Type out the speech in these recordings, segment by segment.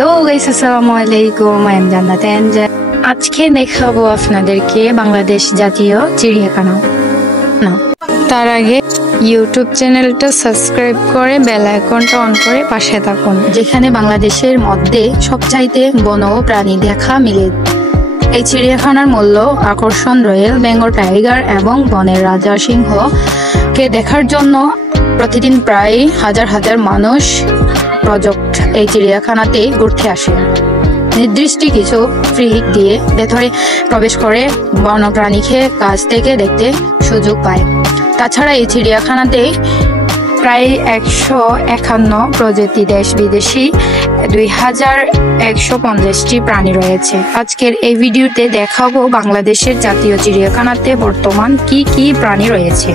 Hello guys, আসসালামু আলাইকুম। I am জান্নাত এনজয়। আজকে দেখাবো আপনাদেরকে বাংলাদেশ জাতীয় চিড়িয়াখানা। তার আগে ইউটিউব চ্যানেলটা সাবস্ক্রাইব করে বেল আইকনটা অন করে পাশে থাকুন, যেখানে বাংলাদেশের মধ্যে সবচাইতে বন্য প্রাণী দেখা মিলে। এই চিড়িয়াখানার মূল্য আকর্ষণ রয়্যাল বেঙ্গল টাইগার এবং বনের রাজা সিংহকে দেখার জন্য প্রতিদিন প্রায় হাজার হাজার মানুষ প্রজেক্ট এই চিড়িয়াখানাতে ঘুরতে আসে। নির্দিষ্ট কিছু ফ্রি দিয়ে ভেতরে প্রবেশ করে বন্যপ্রাণীকে কাছ থেকে দেখতে সুযোগ পায়। তাছাড়া এই চিড়িয়াখানাতে প্রায় 151 প্রজাতি দেশ বিদেশি 2150টি প্রাণী রয়েছে। আজকের এই ভিডিওতে দেখাবো বাংলাদেশের জাতীয় চিড়িয়াখানাতে বর্তমান কি কি প্রাণী রয়েছে।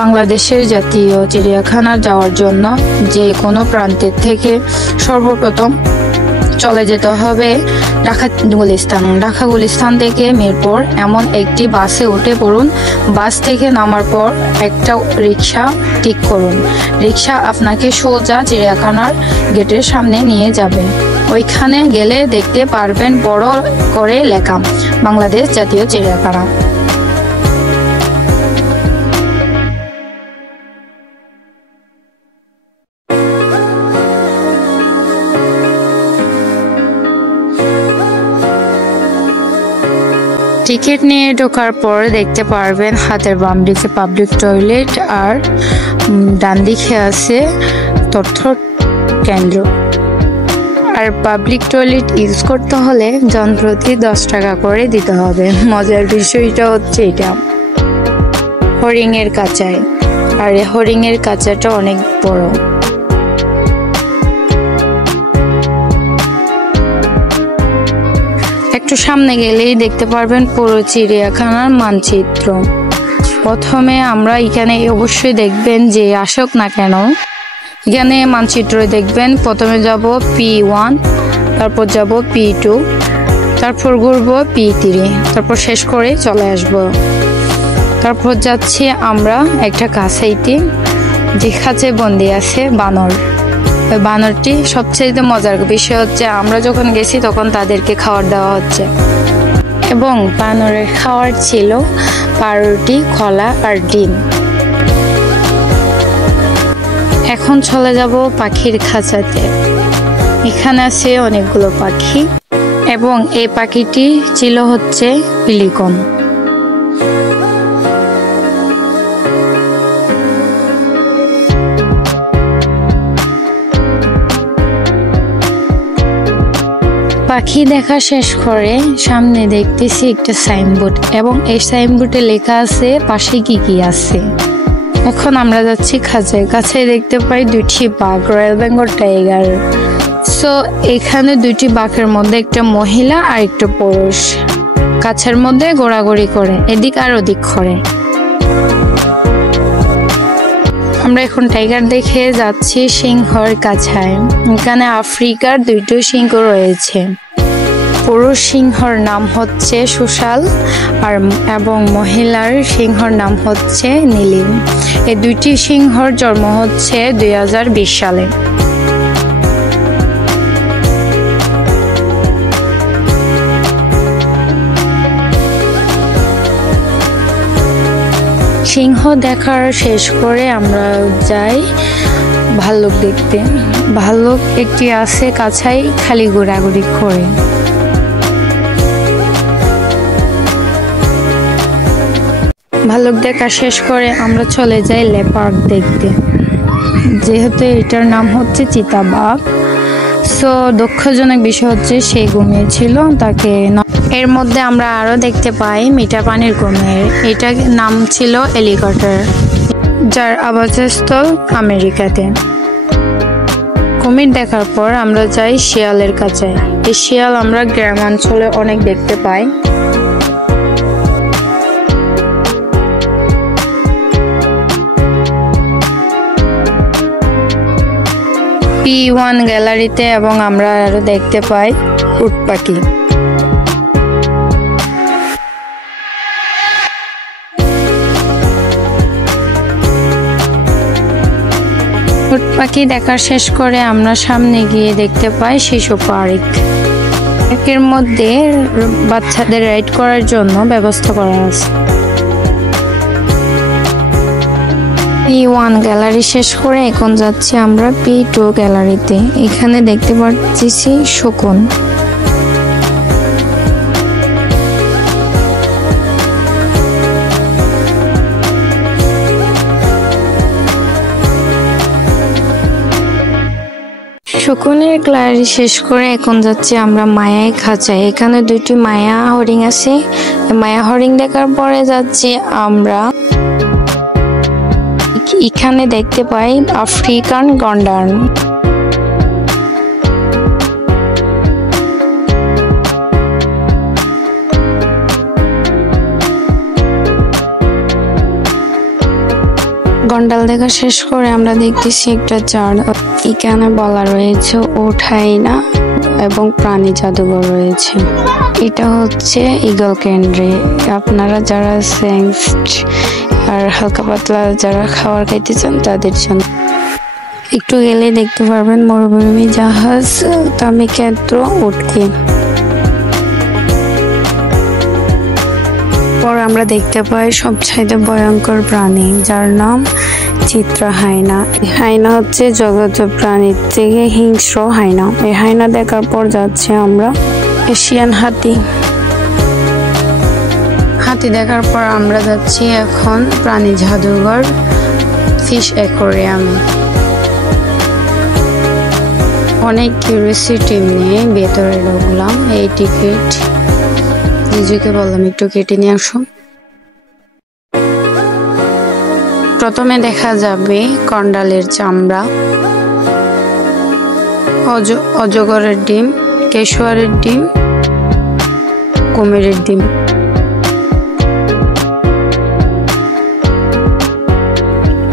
বাংলাদেশের জাতীয় চিড়িয়াখানা যাওয়ার জন্য যে কোনো প্রান্তের থেকে সর্বপ্রথম চলে যেতে হবে ঢাকা গুলিস্তান থেকে মিরপুর এমন একটি বাসে উঠে পড়ুন। বাস থেকে নামার পর একটা রিক্সা ঠিক করুন। রিক্সা আপনাকে সোজা চিড়িয়াখানার গেটের সামনে নিয়ে যাবে। ওইখানে গেলে দেখতে পারবেন বড় করে লেখা বাংলাদেশ জাতীয় চিড়িয়াখানা। টিকিট নিয়ে ঢোকার পর দেখতে পারবেন হাতের বাম দিকে পাবলিক টয়লেট আর ডান দিকে আছে তথ্য কেন্দ্র। আর পাবলিক টয়লেট ইউজ করতে হলে জনপ্রতি 10 টাকা করে দিতে হবে। মজার বিষয়টা হচ্ছে এটা হরিণের কাঁচায়, আর হরিণের কাঁচাটা অনেক বড়। একটু সামনে গেলেই দেখতে পারবেন পুরো চিড়িয়াখানার মানচিত্র। প্রথমে আমরা এখানে অবশ্যই দেখবেন যে আসুক না কেন, এখানে মানচিত্র দেখবেন। প্রথমে যাব P1, তারপর যাব P2, তারপর ঘুরবো P3, তারপর শেষ করে চলে আসব। তারপর যাচ্ছি আমরা একটা কাছাইতে, যে খাঁচে বন্দি আছে বানর। বানরটি সবচেয়ে মজার বিষয় হচ্ছে আমরা যখন গেছি তখন তাদেরকে খাবার দেওয়া হচ্ছে, এবং বানরের খাবার ছিল পাউরুটি, কলা আর ডিম। এখন চলে যাব পাখির খাঁচাতে। এখানে আছে অনেকগুলো পাখি, এবং এই পাখিটি ছিল হচ্ছে পিলিকন। পাখি দেখা শেষ করে সামনে দেখতেছি একটা সাইনবোর্ড, এবং এই সাইনবোর্ডে লেখা আছে পাশে কি কি আছে। এখন আমরা যাচ্ছি খাঁচায় দেখতে পাই 2টি বাঘ, রয়্যাল বেঙ্গল টাইগার। সো এখানে 2টি বাঘের মধ্যে একটা মহিলা আর একটা পুরুষ কাছের মধ্যে ঘোরাঘুরি করে, এদিক আর ওদিক করে। আমরা এখন টাইগার দেখে যাচ্ছি সিংহর কাছায়। এখানে আফ্রিকার 2টো সিংহ রয়েছে। পুরুষ সিংহর নাম হচ্ছে সুশাল এবং মহিলার সিংহর নাম হচ্ছে নীলিম। এই 2টি সিংহর জন্ম হচ্ছে 2020 সালে। সিংহ দেখার শেষ করে আমরা যাই ভাল্লুক দেখতে। ভাল্লুক একটি আছে কাছাই, খালি ঘোরাঘুরি করে। ভাল্লুক দেখা শেষ করে আমরা চলে যাই লেপার্ড দেখতে, যেহেতু এটার নাম হচ্ছে চিতাবাঘ। সো দুঃখজনক বিষয় হচ্ছে সে ঘুমিয়েছিল, তাকে। এর মধ্যে আমরা আরো দেখতে পাই মিঠা পানির কুমির। এটার নাম ছিল এলিগেটর, যার আবাসস্থল আমেরিকাতে। কুমির দেখার পর আমরা যাই শিয়ালের কাছে। এই শিয়াল আমরা গ্রামাঞ্চলে অনেক দেখতে পাই। P1 গ্যালারিতে, এবং আমরা আরো দেখতে পাই উট পাখি। উট পাখি দেখা শেষ করে আমরা সামনে গিয়ে দেখতে পাই শিশু পার্ক। পার্কের মধ্যে বাচ্চাদের রাইড করার জন্য ব্যবস্থা করা আছে। P1 গ্যালারি শেষ করে এখন যাচ্ছি আমরা P2 গ্যালারিতে। এখানে দেখতে পাচ্ছি শকুন। শকুনের গ্যালারি শেষ করে এখন যাচ্ছি আমরা মায়ায় খাঁচায়। এখানে দুইটি মায়া হরিণ আছে। মায়া হরিণ দেখার পরে যাচ্ছি আমরা এখানে দেখতে পাই আফ্রিকান গন্ডার। গন্ডাল দেখা শেষ করে আমরা দেখতেছি একটা চার্ট। এখানে বলা রয়েছে উট হাইনা এবং প্রাণী জাদুঘর রয়েছে। এটা হচ্ছে ঈগল ক্যান্ডি। আপনারা যারা স্ন্যাক্স আর হালকা পাতলা যারা খাবার খাইতে চান তাদের জন্য। একটু গেলে দেখতে পারবেন মরুভূমি জাহাজ তামিকেন্দ্র উটকে। পর আমরা দেখতে পাই সবচাইতে ভয়ঙ্কর প্রাণী যার নাম চিত্রা হায়না। হায়না হচ্ছে জগতের প্রাণীর থেকে হিংস্র হায়না। এই হায়না দেখার পর যাচ্ছে আমরা এশিয়ান হাতি। হাতি দেখার পর আমরা যাচ্ছি এখন প্রাণী জাদুঘর ফিশ অ্যাকোয়ারিয়ামে। অনেক কিউরিওসিটি নিয়ে ভেতরে ঢুকলাম। এই টিকিট জিজুকে বললাম একটু কেটে নিয়ে আসুন। প্রথমে দেখা যাবে কন্ডালের চামড়া, অজগরের ডিম, কেশওয়ারের ডিম, কুমিরের ডিম।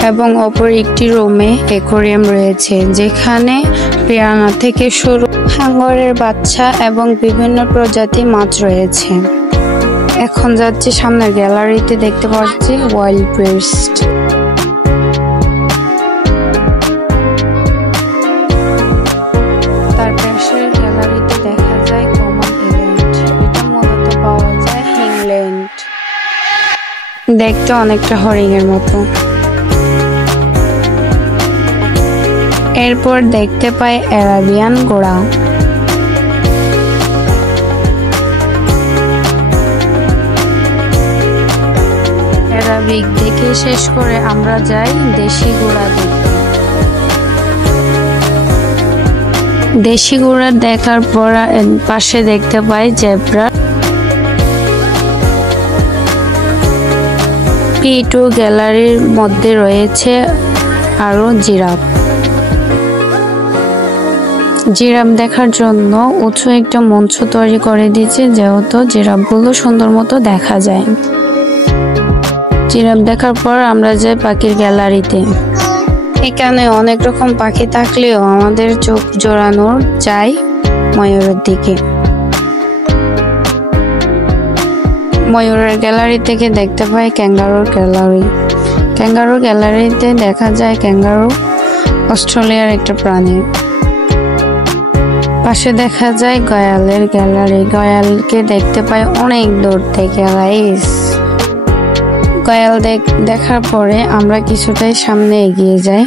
এবং অপর একটি রুমে অ্যাকোয়ারিয়াম রয়েছে যেখানে পিরানা থেকে শুরু হাঙ্গরের বাচ্চা এবং বিভিন্ন প্রজাতির মাছ রয়েছে। এখন যাচ্ছি সামনের গ্যালারিতে, দেখতে পাচ্ছি ওয়াইল্ড বেস্ট। তার পাশের গ্যালারিতে দেখা যায় কমন ইভেন্ট। এটা মূলত পাওয়া যায় হিংল্যান্ড। দেখতে অনেকটা হরিণের মতো। এরপর দেখতে পাই অ্যারাবিয়ান ঘোড়া। অ্যারাবিক দেখে শেষ করে আমরা যাই দেশি ঘোড়া দেখতে। দেশি ঘোড়া দেখার পর পাশে দেখতে পাই জেব্রা। P2 গ্যালারির মধ্যে রয়েছে আরো জিরাফ। জিরাফ দেখার জন্য উঁচু একটা মঞ্চ তৈরি করে দিয়েছে যেহেতু জিরাফগুলো সুন্দর মতো দেখা যায়। জিরাফ দেখার পর আমরা যাই পাখির গ্যালারিতে। এখানে অনেক রকম পাখি থাকলেও আমাদের চোখ জোড়ানো যায় ময়ূরের দিকে। ময়ূরের গ্যালারি থেকে দেখতে পাই ক্যাঙ্গারুর গ্যালারি। ক্যাঙ্গারুর গ্যালারিতে দেখা যায় ক্যাঙ্গারু অস্ট্রেলিয়ার একটা প্রাণী। পাশে দেখা যায় গয়ালের গ্যালারি। গয়ালকে দেখতে পাই অনেক দূর থেকে গাইস। গয়াল দেখার পরে আমরা কিছুটাই সামনে এগিয়ে যাই।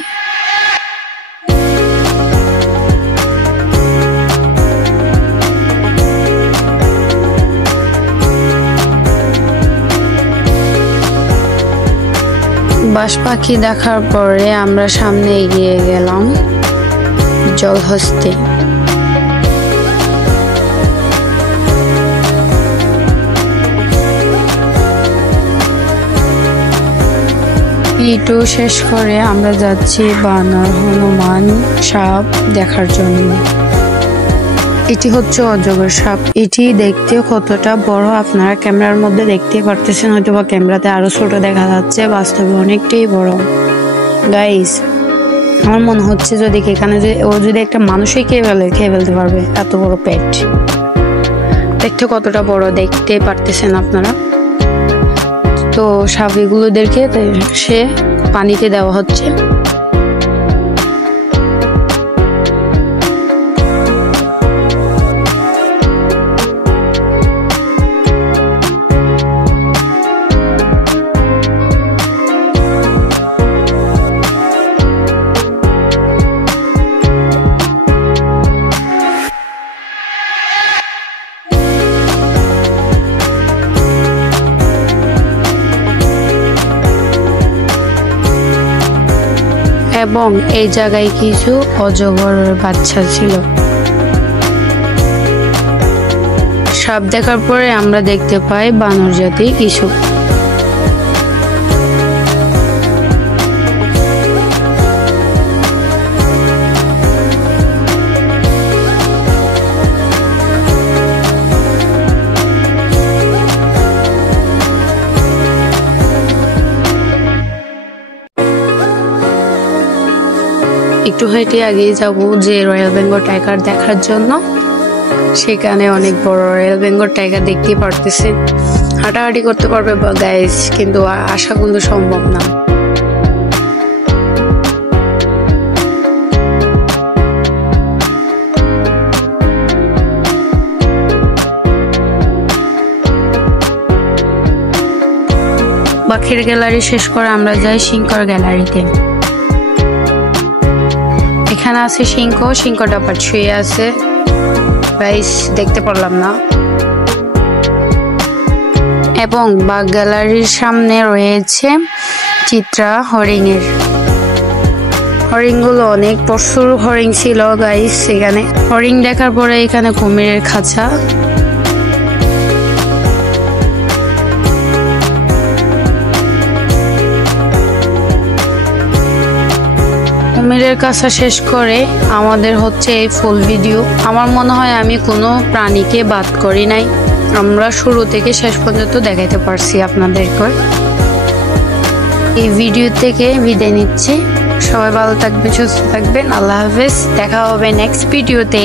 বাস পাখি দেখার পরে আমরা সামনে এগিয়ে গেলাম জলহস্তি। P2 শেষ করে আমরা যাচ্ছি বানর, হনুমান, সাপ দেখার জন্য। এটি হচ্ছে অজগর সাপ। এটি দেখতে কতটা বড় আপনারা ক্যামেরার মধ্যে দেখতে পারতেছেন, হয়তো বা ক্যামেরাতে আরো ছোট দেখা যাচ্ছে, বাস্তবে অনেকটাই বড় গাইস। আমার মনে হচ্ছে যদি এখানে ও যদি একটা মানুষই খেয়ে ফেলতে পারবে, এত বড় পেট। দেখতে কতটা বড় দেখতে পারতেছেন আপনারা। তো সাপগুলোদেরকে সে পানিতে দেওয়া হচ্ছে। এবং এই জায়গায় কিছু অজগরের বাচ্চা ছিল। সাপ দেখার পরে আমরা দেখতে পাই বানর জাতি কিছু। একটু হেঁটে এগিয়ে যাব যে রয়্যাল বেঙ্গল টাইগার দেখার জন্য। সেখানে অনেক বড় রয়্যাল বেঙ্গল টাইগার দেখতে পারতেছে। হাঁটাহাঁটি করতে পারবে গাইস, কিন্তু আসা কিন্তু সম্ভব না। পাখির গ্যালারি শেষ করে আমরা যাই সিংহর গ্যালারিতে। এখানে আছে সিংহটা আবার শুয়ে আছে, গাইস দেখতে পারলাম না। এবং বাঘ গ্যালারির সামনে রয়েছে চিত্রা হরিণের। হরিণগুলো অনেক প্রচুর হরিণ ছিল গাইস এখানে। হরিণ দেখার পরে এখানে কুমিরের খাঁচা। কুমিরের কাছা শেষ করে আমাদের হচ্ছে এই ফুল ভিডিও। আমার মনে হয় আমি কোনো প্রাণীকে বাদ করি নাই, আমরা শুরু থেকে শেষ পর্যন্ত দেখাইতে পারছি আপনাদেরকে। এই ভিডিও থেকে বিদায় নিচ্ছি। সবাই ভালো থাকবেন, সুস্থ থাকবেন। আল্লাহ হাফেজ, দেখা হবে নেক্সট ভিডিওতে।